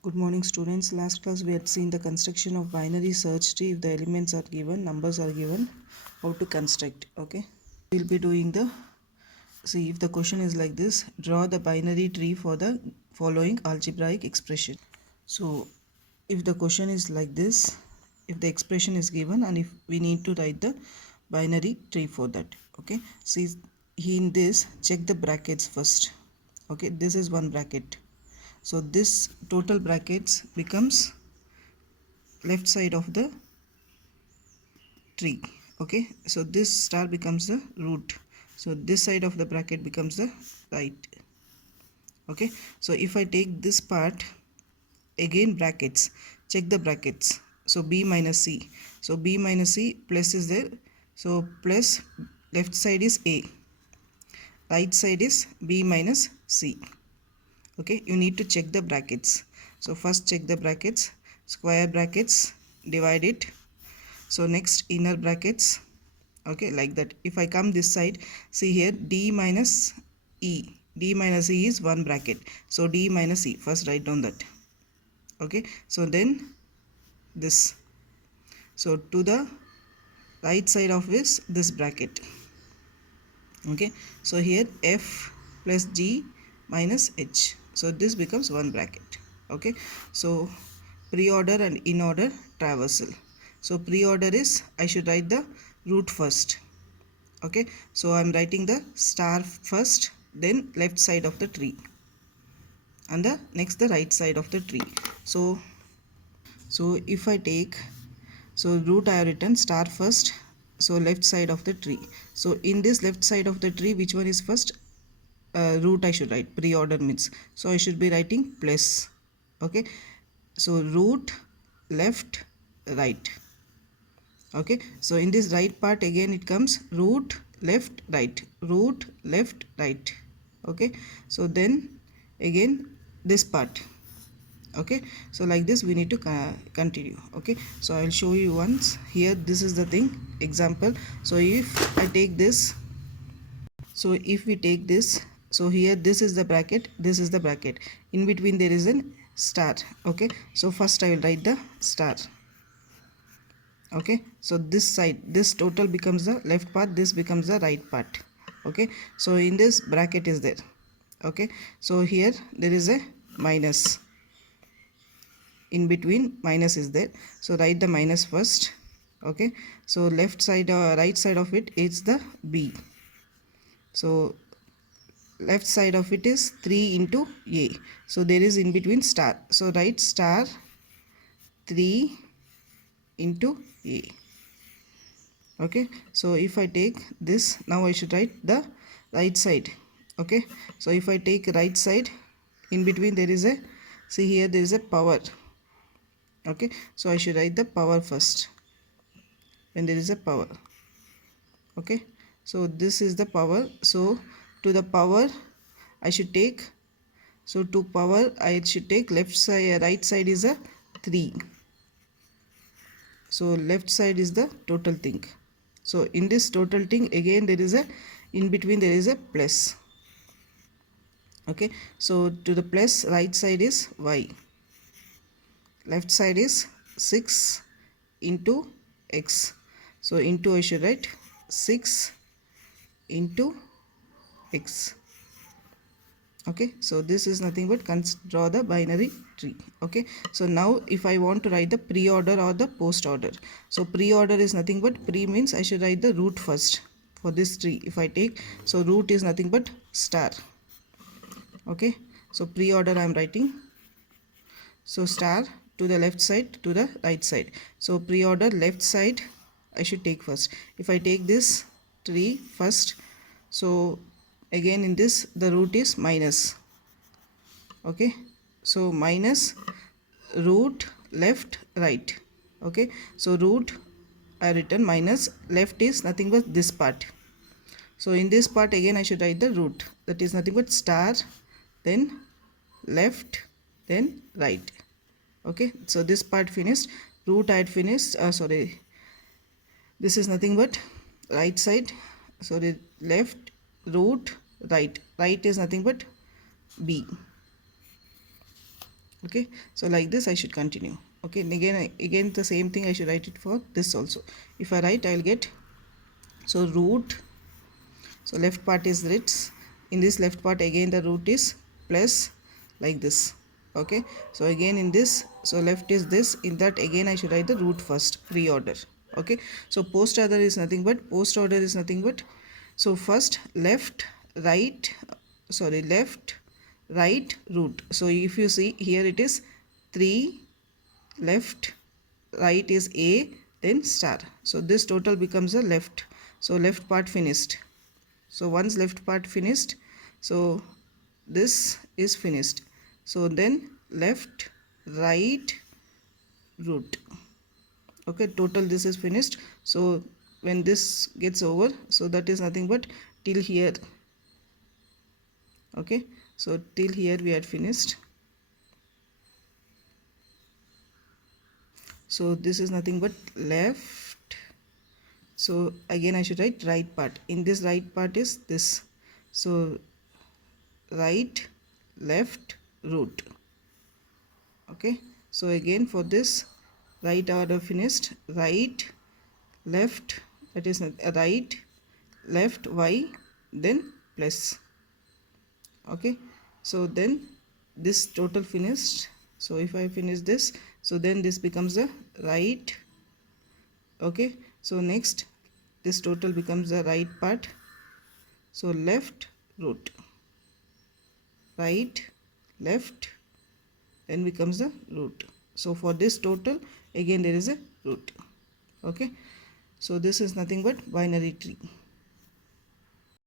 Good morning students. Last class we had seen the construction of binary search tree. If the elements are given, numbers are given, how to construct. Okay, we'll be doing the, see if the question is like this, draw the binary tree for the following algebraic expression. So if the question is like this, if the expression is given and if we need to write the binary tree for that. Okay, see in this, check the brackets first. Okay, this is one bracket, so this total brackets becomes left side of the tree. Okay, so this star becomes the root, so this side of the bracket becomes the right. Okay, so if I take this part, again brackets, check the brackets, so b minus c, so b minus c plus is there, so plus left side is a, right side is b minus c. Okay, you need to check the brackets. So first check the brackets, square brackets, divide it, so next inner brackets. Okay, like that. If I come this side, see here d minus e, d minus e is one bracket, so d minus e, first write down that. Okay, so then this, so to the right side of this bracket. Okay, so here f plus g minus h, so this becomes one bracket. Okay, so pre-order and in-order traversal. So pre-order is, I should write the root first. Okay, so I'm writing the star first, then left side of the tree, and the next the right side of the tree. So if I take, so root I have written star first, so left side of the tree. So in this left side of the tree, which one is first? Root I should write, pre-order means, so I should be writing plus. Okay, so root left right. Okay, so in this right part again it comes root left right, root left right. Okay, so then again this part. Okay, so like this we need to continue. Okay, so I will show you once here. This is the thing, example. So if I take this, so if we take this, so here this is the bracket, this is the bracket, in between there is an star. Okay, so first I will write the star. Okay, so this side, this total becomes the left part, this becomes the right part. Okay, so in this bracket is there. Okay, so here there is a minus, in between minus is there, so write the minus first. Okay, so left side or right side of it is the b, so left side of it is 3 into a, so there is in between star, so write star 3 into a. Okay, so if I take this, now I should write the right side. Okay, so if I take right side, in between there is a, see here there is a power. Okay, so I should write the power first when there is a power. Okay, so this is the power, so to the power I should take, so to power I should take left side, right side is a 3, so left side is the total thing. So in this total thing again there is a, in between there is a plus. Okay, so to the plus right side is y, left side is 6 into x, so into I should write 6 into x. Okay, so this is nothing but draw the binary tree. Okay, so now if I want to write the pre-order or the post-order, so pre-order is nothing but, pre means I should write the root first for this tree. If I take, so root is nothing but star. Okay, so pre-order I am writing, so star to the left side to the right side, so pre-order left side I should take first. If I take this tree first, so again in this the root is minus. Okay, so minus root left right. Okay, so root I written, minus left is nothing but this part, so in this part again I should write the root, that is nothing but star, then left, then right. Okay, so this part finished, root I had finished, sorry, this is nothing but right side, sorry, left, root, right, right is nothing but b. Okay, so like this I should continue. Okay, and again the same thing I should write it for this also. If I write, I'll get, so root, so left part is roots. In this left part again the root is plus, like this. Okay, so again in this, so left is this, in that again I should write the root first, reorder. Okay, so post order is nothing but, so first left, right, sorry, left, right, root. So if you see here, it is 3, left, right is A, then star. So this total becomes a left. So left part finished. So once left part finished, so this is finished. So then left, right, root. Okay, total this is finished. So when this gets over, so that is nothing but till here. Okay, so till here we had finished. So this is nothing but left. So again I should write right part. In this right part is this. So right, left, root. Okay, so again for this right order finished, right, left, that is right, left, y, then plus. Okay, so then this total finished. So if I finish this, so then this becomes a right. Okay, so next this total becomes the right part. So left, root, right, left, then becomes the root. So for this total again there is a root. Okay, so this is nothing but binary tree.